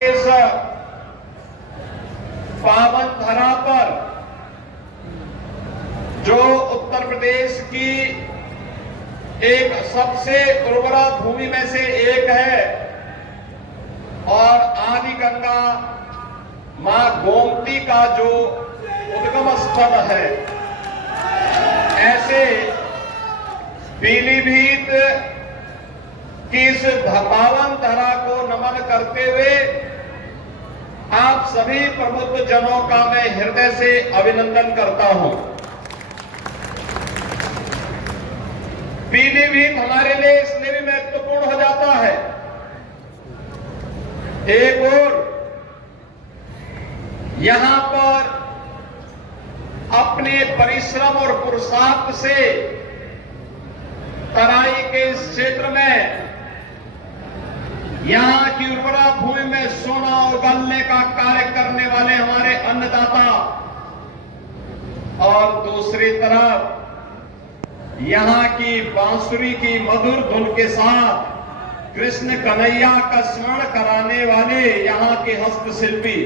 इस पावन धरा पर जो उत्तर प्रदेश की एक सबसे उर्वरा भूमि में से एक है और आदि गंगा मां गोमती का जो उद्गम स्थल है, ऐसे पीलीभीत की इस पावन धरा को नमन करते हुए आप सभी प्रबुद्ध जनों का मैं हृदय से अभिनंदन करता हूं। पीलीभीत हमारे लिए इसलिए भी महत्वपूर्ण हो जाता है, एक और यहां पर अपने परिश्रम और पुरुषार्थ से तराई के इस क्षेत्र में यहां की उर्वरा भूमि में सोना उगलने का कार्य करने वाले हमारे अन्नदाता और दूसरी तरफ यहां की बांसुरी की मधुर धुन के साथ कृष्ण कन्हैया का स्मरण कराने वाले यहां के हस्तशिल्पी,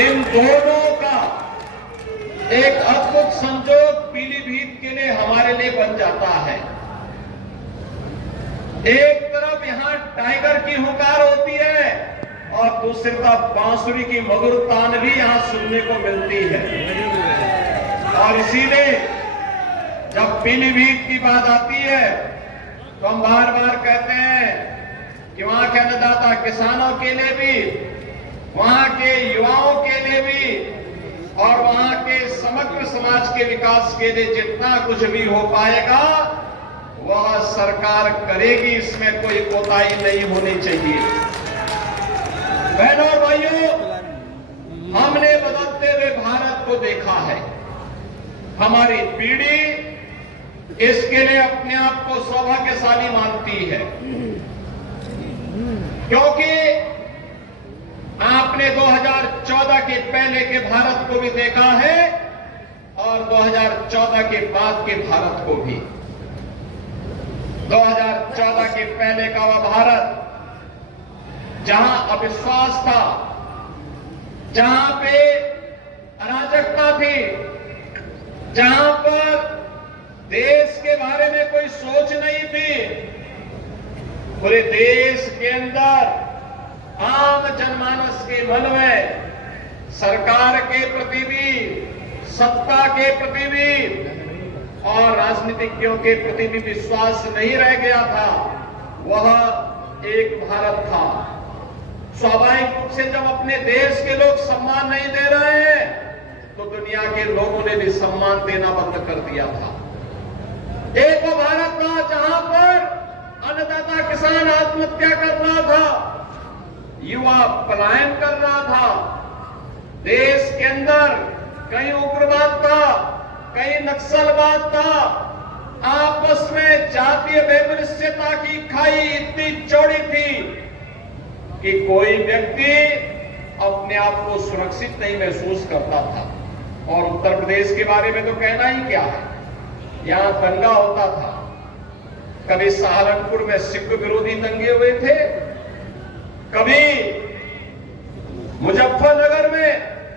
इन दोनों का एक अद्भुत संयोग पीलीभीत के लिए हमारे लिए बन जाता है। एक तरफ यहां टाइगर की हुंकार होती है और दूसरी तरफ बांसुरी की मधुर तान भी यहां सुनने को मिलती है। और इसीलिए जब पीलीभीत की बात आती है तो हम बार बार कहते हैं कि वहां के अन्नदाता किसानों के लिए भी, वहां के युवाओं के लिए भी और वहां के समग्र समाज के विकास के लिए जितना कुछ भी हो पाएगा वह सरकार करेगी, इसमें कोई कोताही नहीं होनी चाहिए। बहनों और भाइयों, हमने बदलते हुए भारत को देखा है। हमारी पीढ़ी इसके लिए अपने आप को सौभाग्यशाली मानती है, क्योंकि आपने 2014 के पहले के भारत को भी देखा है और 2014 के बाद के भारत को भी। 2014 के पहले का वह भारत जहां अविश्वास था, जहां पे अराजकता थी, जहां पर देश के बारे में कोई सोच नहीं थी, पूरे देश के अंदर आम जनमानस के मन में सरकार के प्रति भी, सत्ता के प्रति भी और राजनीतिज्ञों के प्रति भी विश्वास नहीं रह गया था। वह एक भारत था। स्वाभाविक रूप से जब अपने देश के लोग सम्मान नहीं दे रहे हैं तो दुनिया के लोगों ने भी सम्मान देना बंद कर दिया था। एक वो भारत था जहां पर अन्नदाता किसान आत्महत्या कर रहा था, युवा पलायन कर रहा था, देश के अंदर कहीं उग्रवाद था, कहीं नक्सलवाद था, आपस में जातीय वैमनस्यता की खाई इतनी चौड़ी थी कि कोई व्यक्ति अपने आप को सुरक्षित नहीं महसूस करता था। और उत्तर प्रदेश के बारे में तो कहना ही क्या है, यहां दंगा होता था। कभी सहारनपुर में सिख विरोधी दंगे हुए थे, कभी मुजफ्फरनगर में,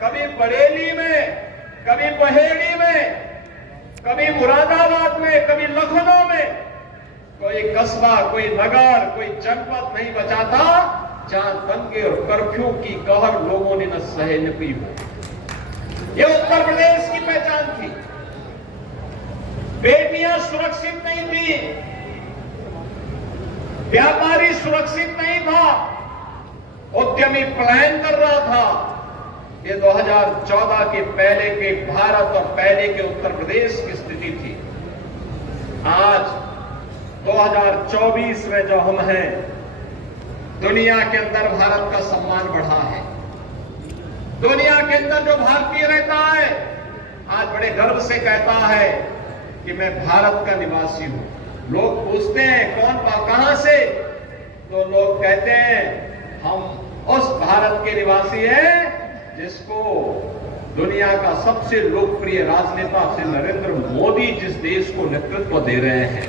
कभी बरेली में, कभी बहेड़ी में, कभी मुरादाबाद में, कभी लखनऊ में। कोई कस्बा, कोई नगर, कोई जनपद नहीं बचा था जहां दंगे और कर्फ्यू की कहर लोगों ने न सहे न पी हो। यह उत्तर प्रदेश की पहचान थी। बेटियां सुरक्षित नहीं थी, व्यापारी सुरक्षित नहीं था, उद्यमी पलायन कर रहा था। ये 2014 के पहले के भारत और पहले के उत्तर प्रदेश की स्थिति थी। आज 2024 में जो हम हैं, दुनिया के अंदर भारत का सम्मान बढ़ा है। दुनिया के अंदर जो भारतीय रहता है आज बड़े गर्व से कहता है कि मैं भारत का निवासी हूं। लोग पूछते हैं कौन कहां से, तो लोग कहते हैं हम उस भारत के निवासी हैं जिसको दुनिया का सबसे लोकप्रिय राजनेता श्री नरेंद्र मोदी जिस देश को नेतृत्व दे रहे हैं।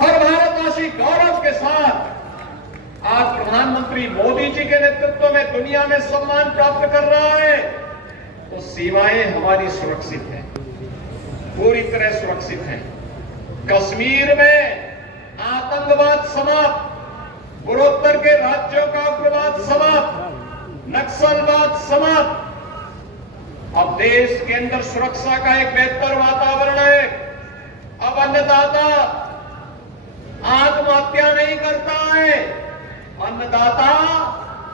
हर भारतवासी गौरव के साथ आज प्रधानमंत्री मोदी जी के नेतृत्व में दुनिया में सम्मान प्राप्त कर रहा है, तो सीमाएं हमारी सुरक्षित हैं, पूरी तरह सुरक्षित हैं। कश्मीर में आतंकवाद समाप्त, पूर्वोत्तर के राज्यों का उग्रवाद समाप्त, नक्सलवाद समाप्त। अब देश के अंदर सुरक्षा का एक बेहतर वातावरण है। अब अन्नदाता आत्महत्या नहीं करता है, अन्नदाता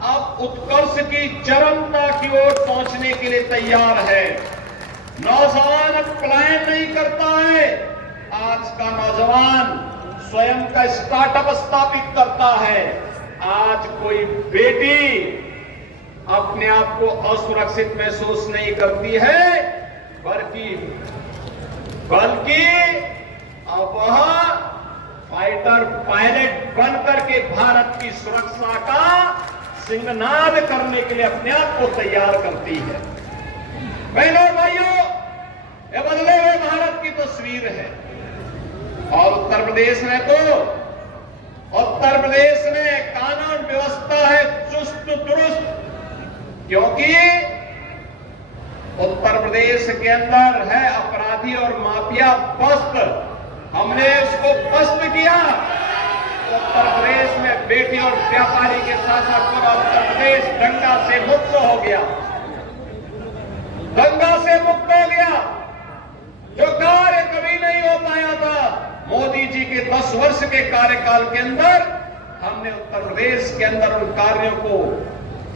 अब उत्कर्ष की चरमता की ओर पहुंचने के लिए तैयार है। नौजवान अब पलायन नहीं करता है। आज का नौजवान स्वयं का स्टार्टअप स्थापित करता है। आज कोई बेटी अपने आप को असुरक्षित महसूस नहीं करती है, बल्कि अब वह फाइटर पायलट बनकर के भारत की सुरक्षा का सिंहनाद करने के लिए अपने आप को तैयार करती है। बहनों और भाइयों, यह बदले हुए भारत की तस्वीर है। और उत्तर प्रदेश में कानून व्यवस्था है चुस्त दुरुस्त, क्योंकि उत्तर प्रदेश के अंदर है अपराधी और माफिया पस्त। हमने इसको पस्त किया। उत्तर प्रदेश में बेटी और व्यापारी के साथ साथ पूरा उत्तर प्रदेश दंगा से मुक्त हो गया, दंगा से मुक्त हो गया। जो कार्य कभी नहीं हो पाया था, मोदी जी के 10 वर्ष के कार्यकाल के अंदर हमने उत्तर प्रदेश के अंदर उन कार्यों को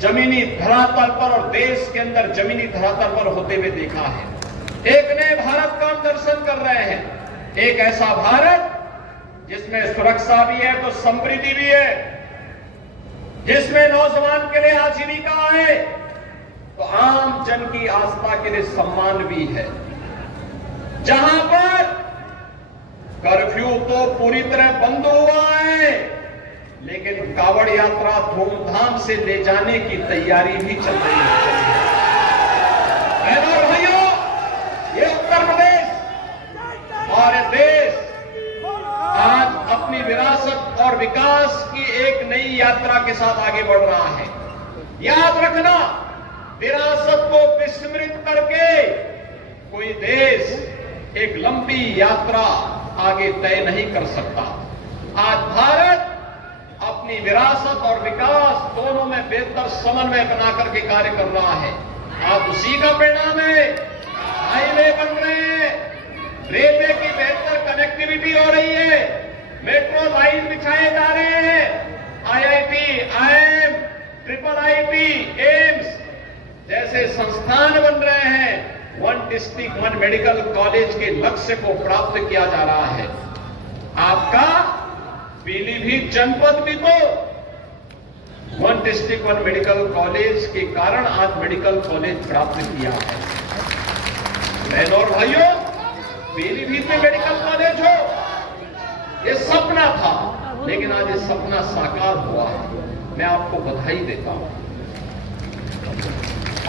जमीनी धरातल पर और देश के अंदर जमीनी धरातल पर होते हुए देखा है। एक नए भारत का हम दर्शन कर रहे हैं, एक ऐसा भारत जिसमें सुरक्षा भी है तो समृद्धि भी है, जिसमें नौजवान के लिए आजीविका है तो आम जन की आस्था के लिए सम्मान भी है, जहां पर कर्फ्यू तो पूरी तरह बंद हुआ है, लेकिन कावड़ यात्रा धूमधाम से ले जाने की तैयारी भी चल रही है। बहनों और भाइयों, ये उत्तर प्रदेश और ये देश आज अपनी विरासत और विकास की एक नई यात्रा के साथ आगे बढ़ रहा है। याद रखना, विरासत को विस्मृत करके कोई देश एक लंबी यात्रा आगे तय नहीं कर सकता। आज भारत अपनी विरासत और विकास दोनों में बेहतर समन्वय बनाकर के कार्य कर रहा है। आज उसी का परिणाम है। हाईवे बन रहे हैं, रेलवे की बेहतर कनेक्टिविटी हो रही है, मेट्रो लाइन बिछाए जा रहे हैं, IIT, IIM, triple IT, AIIMS जैसे संस्थान बन रहे हैं। 1 डिस्ट्रिक्ट 1 मेडिकल कॉलेज के लक्ष्य को प्राप्त किया जा रहा है। आपका पीलीभीत जनपद भी तो 1 डिस्ट्रिक्ट 1 मेडिकल कॉलेज के कारण आज मेडिकल कॉलेज प्राप्त किया है। बहनों और भाइयों, पीलीभीत में मेडिकल कॉलेज हो, ये सपना था, लेकिन आज ये सपना साकार हुआ है। मैं आपको बधाई देता हूं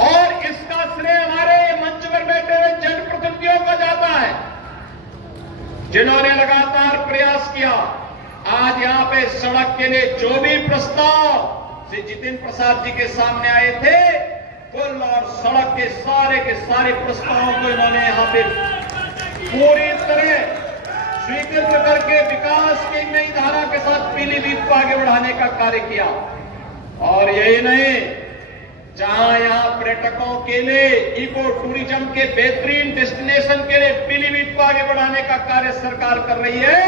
और इसका श्रेय हमारे मंच पर बैठे हुए जनप्रतिनिधियों को जाता है, जिन्होंने लगातार प्रयास किया। आज यहां पे सड़क के लिए जो भी प्रस्ताव श्री जितेंद्र प्रसाद जी के सामने आए थे, पुल और सड़क के सारे प्रस्तावों को इन्होंने यहां पे पूरी तरह स्वीकृत करके विकास की नई धारा के साथ पीलीभीत को आगे बढ़ाने का कार्य किया। और यही नहीं, जहां यहां पर्यटकों के लिए इको टूरिज्म के बेहतरीन डेस्टिनेशन के लिए पीलीभीत को आगे बढ़ाने का कार्य सरकार कर रही है।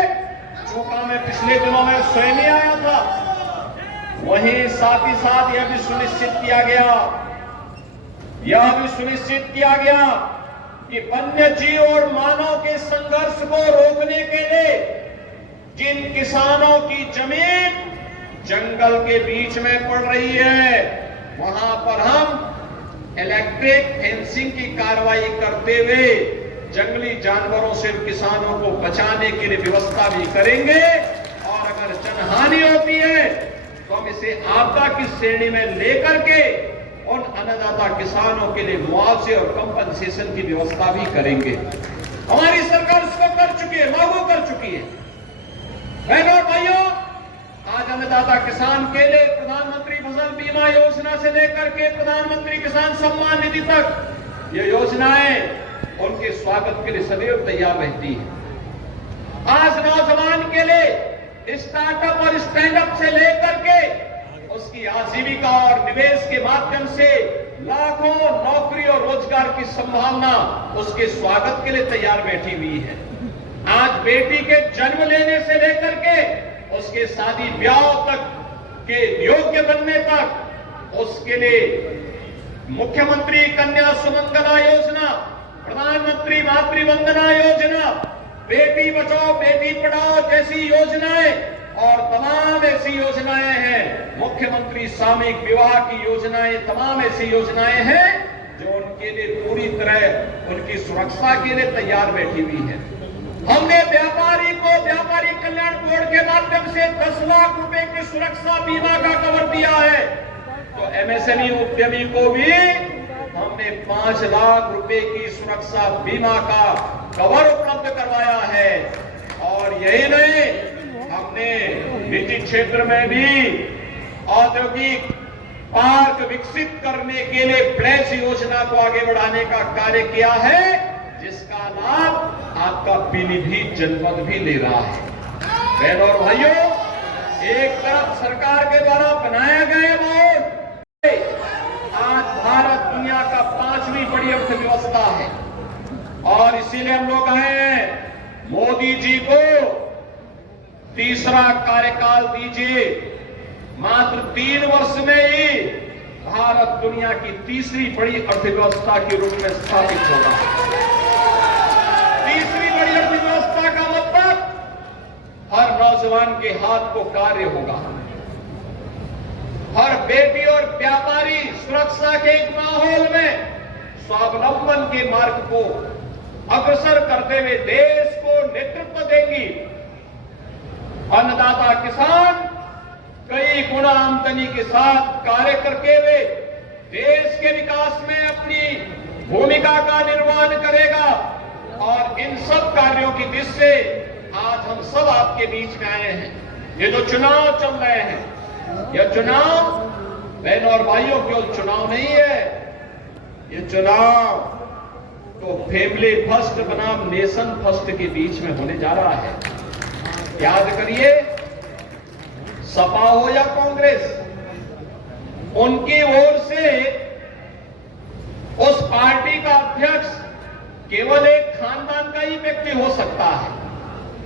चूका में पिछले दिनों में स्वयं ही आया था, वहीं साथ ही साथ यह भी सुनिश्चित किया गया कि वन्य जीव और मानव के संघर्ष को रोकने के लिए जिन किसानों की जमीन जंगल के बीच में पड़ रही है, वहां पर हम इलेक्ट्रिक फेंसिंग की कार्रवाई करते हुए जंगली जानवरों से किसानों को बचाने के लिए व्यवस्था भी करेंगे। और अगर जनहानि होती है तो हम इसे आपदा की श्रेणी में लेकर के उन अन्नदाता किसानों के लिए मुआवजे और कंपनसेशन की व्यवस्था भी करेंगे। हमारी सरकार इसको कर चुकी है, लागू कर चुकी है। बहनों और भाइयों, आज अन्नदाता किसान के लिए प्रधानमंत्री फसल बीमा योजना से लेकर के प्रधानमंत्री किसान सम्मान निधि तक ये योजनाएं उनके स्वागत के लिए सदैव तैयार रहती है। आज नौजवान के लिए स्टार्टअप और स्टैंडअप से लेकर के उसकी आजीविका और निवेश के माध्यम से लाखों नौकरी और रोजगार की संभावना उसके स्वागत के लिए तैयार बैठी हुई है। आज बेटी के जन्म लेने से लेकर के उसके शादी ब्याह तक के योग्य बनने तक उसके लिए मुख्यमंत्री कन्या सुमंगला योजना, प्रधानमंत्री मातृ वंदना योजना, बेटी बचाओ बेटी पढ़ाओ जैसी योजनाएं और तमाम ऐसी योजनाएं हैं, मुख्यमंत्री सामूहिक विवाह की योजनाएं, तमाम ऐसी योजनाएं हैं जो उनके लिए पूरी तरह उनकी सुरक्षा के लिए तैयार बैठी हुई है। हमने व्यापारी को व्यापारी कल्याण बोर्ड के माध्यम से 10 लाख रुपए की सुरक्षा बीमा का कवर दिया है, तो एमएसएमई उद्यमी को भी हमने 5 लाख रुपए की सुरक्षा बीमा का कवर उपलब्ध करवाया है। और यही नहीं, हमने निजी क्षेत्र में भी औद्योगिक पार्क विकसित करने के लिए प्लेस योजना को आगे बढ़ाने का कार्य किया है, जिसका लाभ आपका पीलीभीत जनपद भी ले रहा है। बहनों और भाइयों, एक तरफ सरकार के द्वारा बनाए गए माहौल, आज भारत दुनिया का 5वीं बड़ी अर्थव्यवस्था है और इसीलिए हम लोग आए हैं, मोदी जी को तीसरा कार्यकाल दीजिए। मात्र 3 वर्ष में ही भारत दुनिया की तीसरी बड़ी अर्थव्यवस्था के रूप में स्थापित होगा। तीसरी बड़ी अर्थव्यवस्था का मतलब हर नौजवान के हाथ को कार्य होगा, हर बेटी और व्यापारी सुरक्षा के एक माहौल में स्वावलंबन के मार्ग को अग्रसर करते हुए देश को नेतृत्व देंगी। अन्नदाता किसान कई गुना आमदनी के साथ कार्य करके हुए देश के विकास में अपनी भूमिका का निर्वहन करेगा और इन सब कार्यों की दृष्टि से आज हम सब आपके बीच में आए हैं। ये जो चुनाव चल रहे हैं, यह चुनाव बहनों और भाइयों केवल चुनाव नहीं है, ये चुनाव तो फैमिली फर्स्ट बनाम नेशन फर्स्ट के बीच में होने जा रहा है। याद करिए, सपा हो या कांग्रेस, उनकी ओर से उस पार्टी का अध्यक्ष केवल एक खानदान का ही व्यक्ति हो सकता है।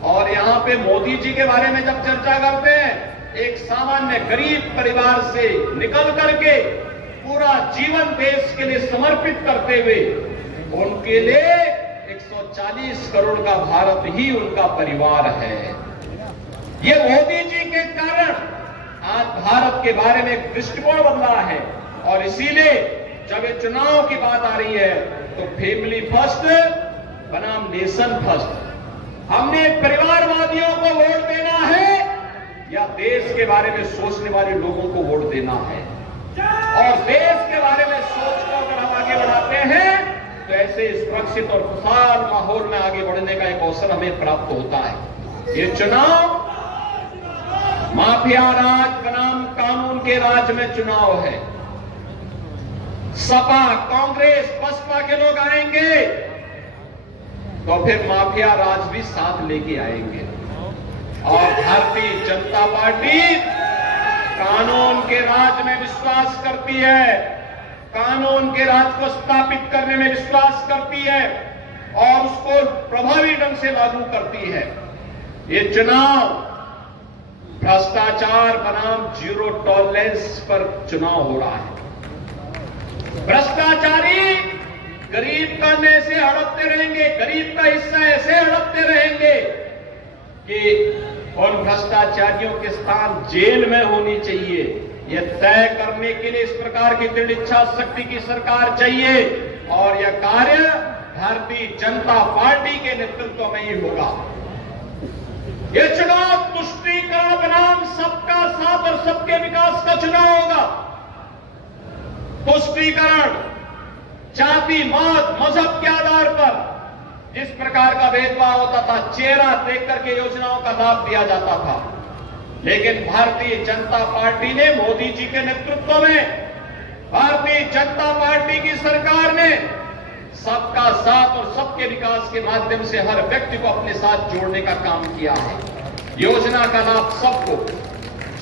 और यहां पे मोदी जी के बारे में जब चर्चा करते हैं, एक सामान्य गरीब परिवार से निकल करके पूरा जीवन देश के लिए समर्पित करते हुए उनके लिए 140 करोड़ का भारत ही उनका परिवार है। ये मोदी जी के कारण आज भारत के बारे में एक दृष्टिकोण बदला है और इसीलिए जब ये चुनाव की बात आ रही है तो फैमिली फर्स्ट बनाम नेशन फर्स्ट, हमने परिवारवादियों को वोट देना है या देश के बारे में सोचने वाले लोगों को वोट देना है। और देश के बारे में सोच को अगर हम आगे बढ़ाते हैं तो ऐसे सुरक्षित और खुशहाल माहौल में आगे बढ़ने का एक अवसर हमें प्राप्त होता है। ये चुनाव माफिया राज बनाम कानून के राज में चुनाव है। सपा कांग्रेस बसपा के लोग आएंगे तो फिर माफिया राज भी साथ लेके आएंगे और भारतीय जनता पार्टी कानून के राज में विश्वास करती है, कानून के राज को स्थापित करने में विश्वास करती है और उसको प्रभावी ढंग से लागू करती है। ये चुनाव भ्रष्टाचार बनाम जीरो टॉलरेंस पर चुनाव हो रहा है। भ्रष्टाचारी गरीब का ऐसे हड़पते रहेंगे, गरीब का हिस्सा ऐसे हड़पते रहेंगे कि उन भ्रष्टाचारियों के स्थान जेल में होनी चाहिए। यह तय करने के लिए इस प्रकार की दृढ़ इच्छा शक्ति की सरकार चाहिए और यह कार्य भारतीय जनता पार्टी के नेतृत्व में ही होगा। यह चुनाव तुष्टीकरण बनाम सबका साथ और सबके विकास का चुनाव होगा। तुष्टीकरण जाति मत मजहब के आधार पर जिस प्रकार का भेदभाव होता था, चेहरा देख करके योजनाओं का लाभ दिया जाता था, लेकिन भारतीय जनता पार्टी ने मोदी जी के नेतृत्व में, भारतीय जनता पार्टी की सरकार ने सबका साथ और सबके विकास के माध्यम से हर व्यक्ति को अपने साथ जोड़ने का काम किया है। योजना का लाभ सबको,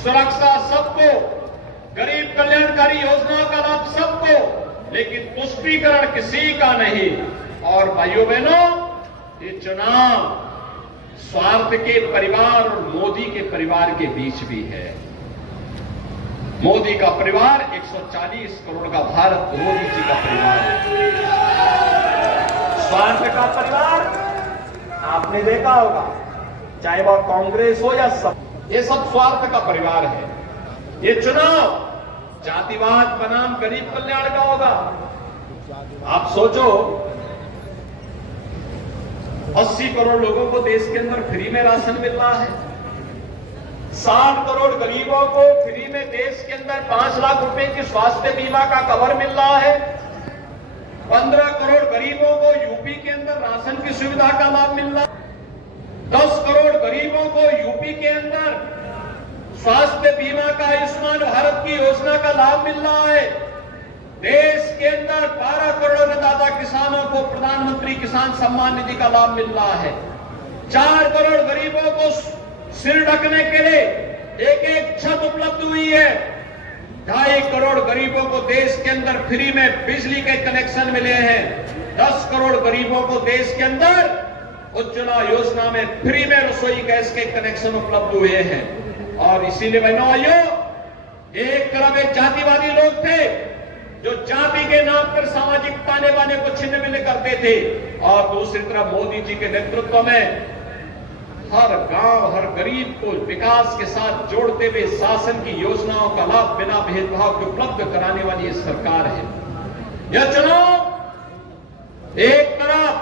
सुरक्षा सबको, गरीब कल्याणकारी योजनाओं का लाभ सबको, लेकिन तुष्टीकरण किसी का नहीं। और भाइयों बहनों, ये चुनाव स्वार्थ के परिवार और मोदी के परिवार के बीच भी है। मोदी का परिवार 140 करोड़ का भारत मोदी जी का परिवार है। स्वार्थ का परिवार आपने देखा होगा, चाहे वह कांग्रेस हो या सब, ये सब स्वार्थ का परिवार है। ये चुनाव जातिवाद बनाम गरीब कल्याण का होगा। आप सोचो, 80 करोड़ लोगों को देश के अंदर फ्री में राशन मिल रहा है, 60 करोड़ गरीबों को फ्री में देश के अंदर 5 लाख रुपए की स्वास्थ्य बीमा का कवर मिल रहा है, 15 करोड़ गरीबों को यूपी के अंदर राशन की सुविधा का लाभ मिल रहा है, 10 करोड़ गरीबों को यूपी के अंदर स्वास्थ्य बीमा का आयुष्मान भारत की योजना का लाभ मिल रहा है। देश के अंदर 12 करोड़ अन्नदाता किसानों को प्रधानमंत्री किसान सम्मान निधि का लाभ मिल रहा है। 4 करोड़ गरीबों को सिर ढकने के लिए एक छत उपलब्ध हुई है। 2.5 करोड़ गरीबों को देश के अंदर फ्री में बिजली के कनेक्शन मिले हैं। 10 करोड़ गरीबों को देश के अंदर उज्ज्वला योजना में फ्री में रसोई गैस के कनेक्शन उपलब्ध हुए हैं। और इसीलिए बहनों भाइयों, एक तरफ एक जातिवादी लोग थे जो जाति के नाम पर सामाजिक ताने बाने को छिन्न भिन्न करते थे, और दूसरी तरफ मोदी जी के नेतृत्व में हर गांव, हर गरीब को विकास के साथ जोड़ते हुए शासन की योजनाओं का लाभ बिना भेदभाव के उपलब्ध कराने वाली ये सरकार है। यह चुनाव एक तरफ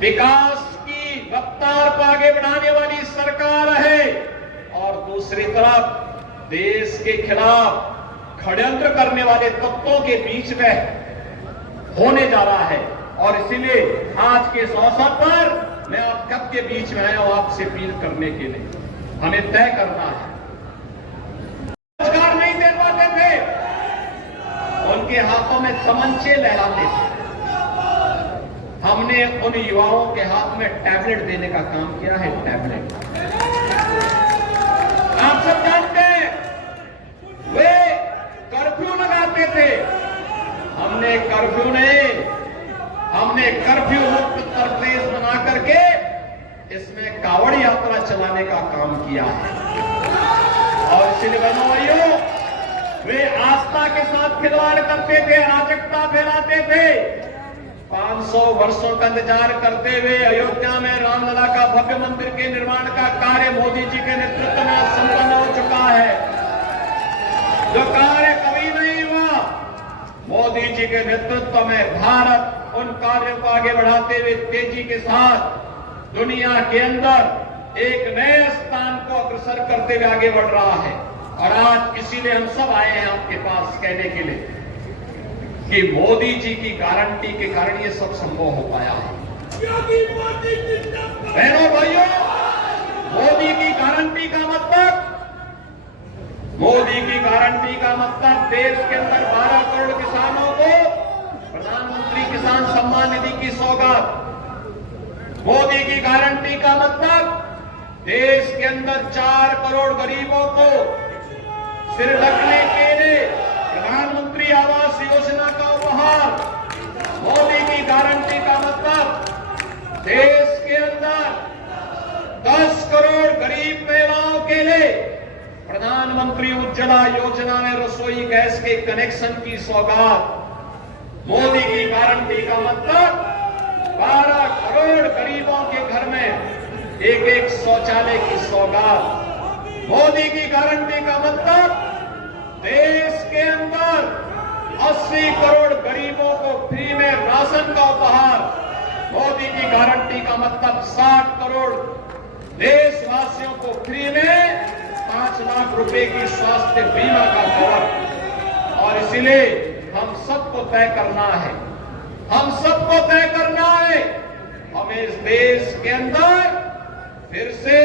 विकास की रफ्तार को आगे बढ़ाने वाली सरकार है, और दूसरी तरफ देश के खिलाफ षड्यंत्र करने वाले तत्वों के बीच में होने जा रहा है। और इसीलिए आज के इस अवसर पर मैं आप सबके बीच में आया हूं आपसे अपील करने के लिए। हमें तय करना है। रोजगार नहीं दे पाते थे, उनके हाथों में तमंचे लहराते थे। हमने उन युवाओं के हाथ में टैबलेट देने का काम किया है। टैबलेट आप सब जानते हैं, वे कर्फ्यू लगाते थे। हमने कर्फ्यू नहीं, हमने कर्फ्यू मुक्त उत्तर प्रदेश बना करके इसमें कावड़ यात्रा चलाने का काम किया है। और इसलिए बहनों भाइयों, वे आस्था के साथ खिलवाड़ करते थे, अराजकता फैलाते थे। 500 वर्षों का इंतजार करते हुए अयोध्या में रामलला का भव्य मंदिर के निर्माण का कार्य मोदी जी के नेतृत्व में संपन्न हो चुका है। जो कार्य कभी नहीं हुआ, मोदी जी के नेतृत्व में भारत उन कार्यों को आगे बढ़ाते हुए तेजी के साथ दुनिया के अंदर एक नए स्थान को अग्रसर करते हुए आगे बढ़ रहा है। और आज इसीलिए हम सब आए हैं आपके पास कहने के लिए कि मोदी जी की गारंटी के कारण ये सब संभव हो पाया है। बहनों भाइयों, मोदी की गारंटी का मतलब, मोदी की गारंटी का मतलब देश के अंदर 12 करोड़ किसानों को प्रधानमंत्री किसान सम्मान निधि की सौगात। मोदी की गारंटी का मतलब देश के अंदर 4 करोड़ गरीबों को सिर ढकने के लिए प्रधानमंत्री आवास योजना का उपहार। मोदी की गारंटी का मतलब देश के अंदर 10 करोड़ गरीब महिलाओं के लिए प्रधानमंत्री उज्ज्वला योजना में रसोई गैस के कनेक्शन की सौगात। मोदी की गारंटी का मतलब 12 करोड़ गरीबों के घर में एक शौचालय की सौगात। मोदी की गारंटी का मतलब देश के अंदर 80 करोड़ गरीबों को फ्री में राशन का उपहार। मोदी की गारंटी का मतलब 60 करोड़ देशवासियों को फ्री में 5 लाख रुपए की स्वास्थ्य बीमा का कवर। और इसलिए हम सबको तय करना है, हम सबको तय करना है, हमें इस देश के अंदर फिर से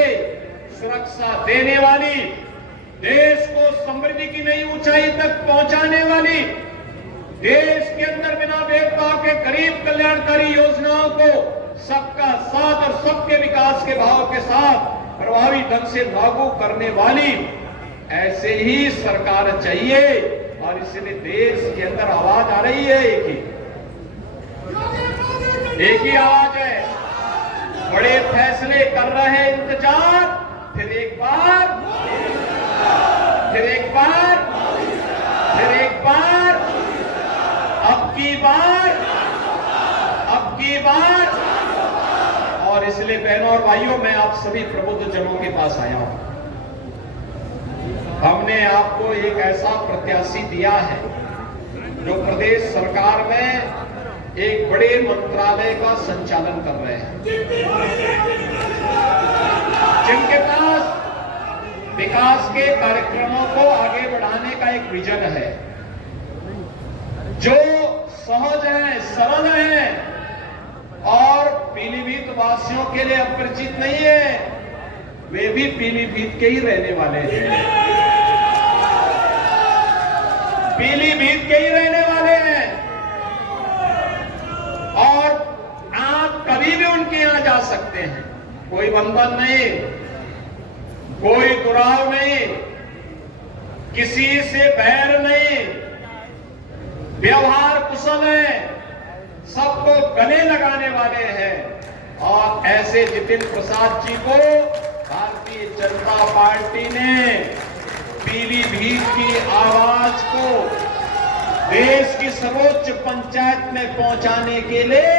सुरक्षा देने वाली, देश को समृद्धि की नई ऊंचाई तक पहुंचाने वाली, देश के अंदर बिना भेदभाव के गरीब कल्याणकारी योजनाओं को सबका साथ और सबके विकास के भाव के साथ प्रभावी ढंग से लागू करने वाली ऐसे ही सरकार चाहिए। और इसलिए देश के अंदर आवाज आ रही है एक ही आवाज है। बड़े फैसले कर रहे हैं इंतजार, फिर एक बार, फिर एक बार, फिर एक बार, अब की बार, अब की बार। और इसलिए बहनों और भाइयों, मैं आप सभी प्रबुद्ध जनों के पास आया हूं। हमने आपको एक ऐसा प्रत्याशी दिया है जो प्रदेश सरकार में एक बड़े मंत्रालय का संचालन कर रहे हैं, जिनके पास विकास के कार्यक्रमों को आगे बढ़ाने का एक विजन है, जो सहज है, सरल है और पीलीभीत वासियों के लिए अपरिचित नहीं है। वे भी पीलीभीत के ही रहने वाले हैं, पीलीभीत के ही रहने वाले हैं और आप कभी भी उनके यहां जा सकते हैं। कोई बंधन नहीं, कोई दुराव नहीं, किसी से बैर नहीं, व्यवहार कुशल है, सबको गले लगाने वाले हैं। और ऐसे जितेंद्र प्रसाद जी को भारतीय जनता पार्टी ने पीलीभीत की आवाज को देश की सर्वोच्च पंचायत में पहुंचाने के लिए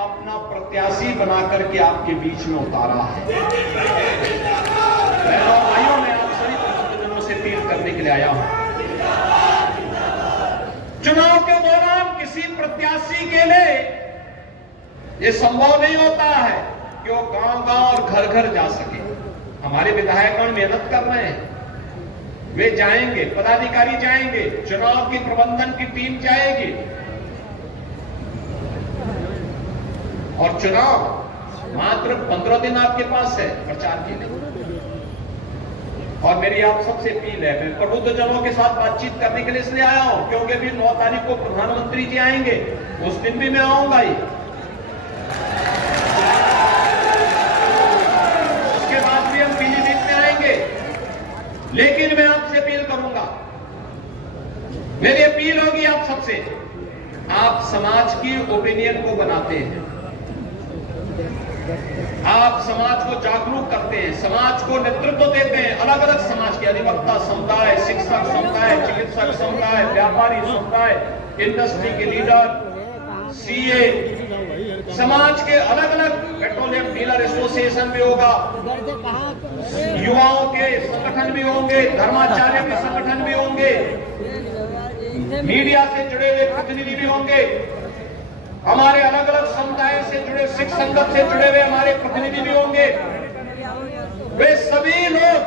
अपना प्रत्याशी बना करके आपके बीच में उतारा है। भाइयों, मैं आप सभी प्रबुद्धजनों से अपील करने के लिए आया हूं। चुनाव के दौरान किसी प्रत्याशी के लिए यह संभव नहीं होता है कि वो गांव-गांव और घर-घर जा सके। हमारे विधायकगण मेहनत कर रहे हैं, वे जाएंगे, पदाधिकारी जाएंगे, चुनाव की प्रबंधन की टीम जाएगी और चुनाव मात्र 15 दिन आपके पास है प्रचार के लिए। और मेरी आप सबसे अपील है, मैं प्रबुद्ध जनों के साथ बातचीत करने के लिए इसलिए आया हूं क्योंकि भी 9 तारीख को प्रधानमंत्री जी आएंगे, उस दिन भी मैं आऊंगा ही, उसके बाद भी हम पीलीभीत में आएंगे। लेकिन मैं आपसे अपील करूंगा, मेरी अपील होगी आप सबसे, आप समाज की ओपिनियन को बनाते हैं, आप समाज को जागरूक करते हैं, समाज को नेतृत्व देते हैं, अलग अलग समाज के अधिवक्ता समुदाय, शिक्षक समुदाय, चिकित्सक समुदाय, व्यापारी समुदाय, इंडस्ट्री के लीडर, सीए, समाज के अलग अलग पेट्रोलियम डीलर एसोसिएशन भी होगा, युवाओं के संगठन भी होंगे, धर्माचार्य के संगठन भी होंगे, मीडिया से जुड़े हुए प्रतिनिधि भी होंगे, हमारे अलग अलग समुदाय से जुड़े, सिख संगत से जुड़े हुए हमारे प्रतिनिधि भी होंगे। वे सभी लोग,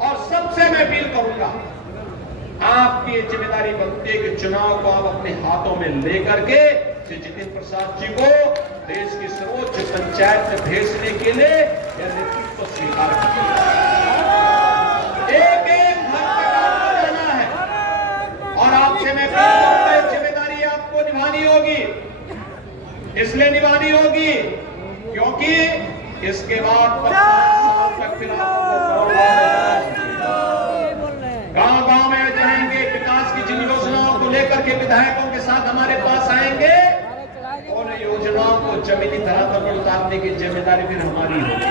और सबसे मैं अपील करूंगा, आपकी ये जिम्मेदारी बनती है कि चुनाव को आप अपने हाथों में लेकर के श्री जितेंद्र प्रसाद जी को देश की सर्वोच्च पंचायत में भेजने के लिए यह नेतृत्व स्वीकार कीजिए। एक एक घर का काम करना है और आपसे मैं जिम्मेदारी आपको निभानी होगी। इसलिए निभानी होगी क्योंकि इसके बाद 50 साल तक फिर आपको गांव-गांव में जाएंगे, विकास की जिन योजनाओं को लेकर के विधायकों के साथ हमारे पास आएंगे, उन योजनाओं को जमीनी धरातल पर उतारने की जिम्मेदारी फिर हमारी होगी।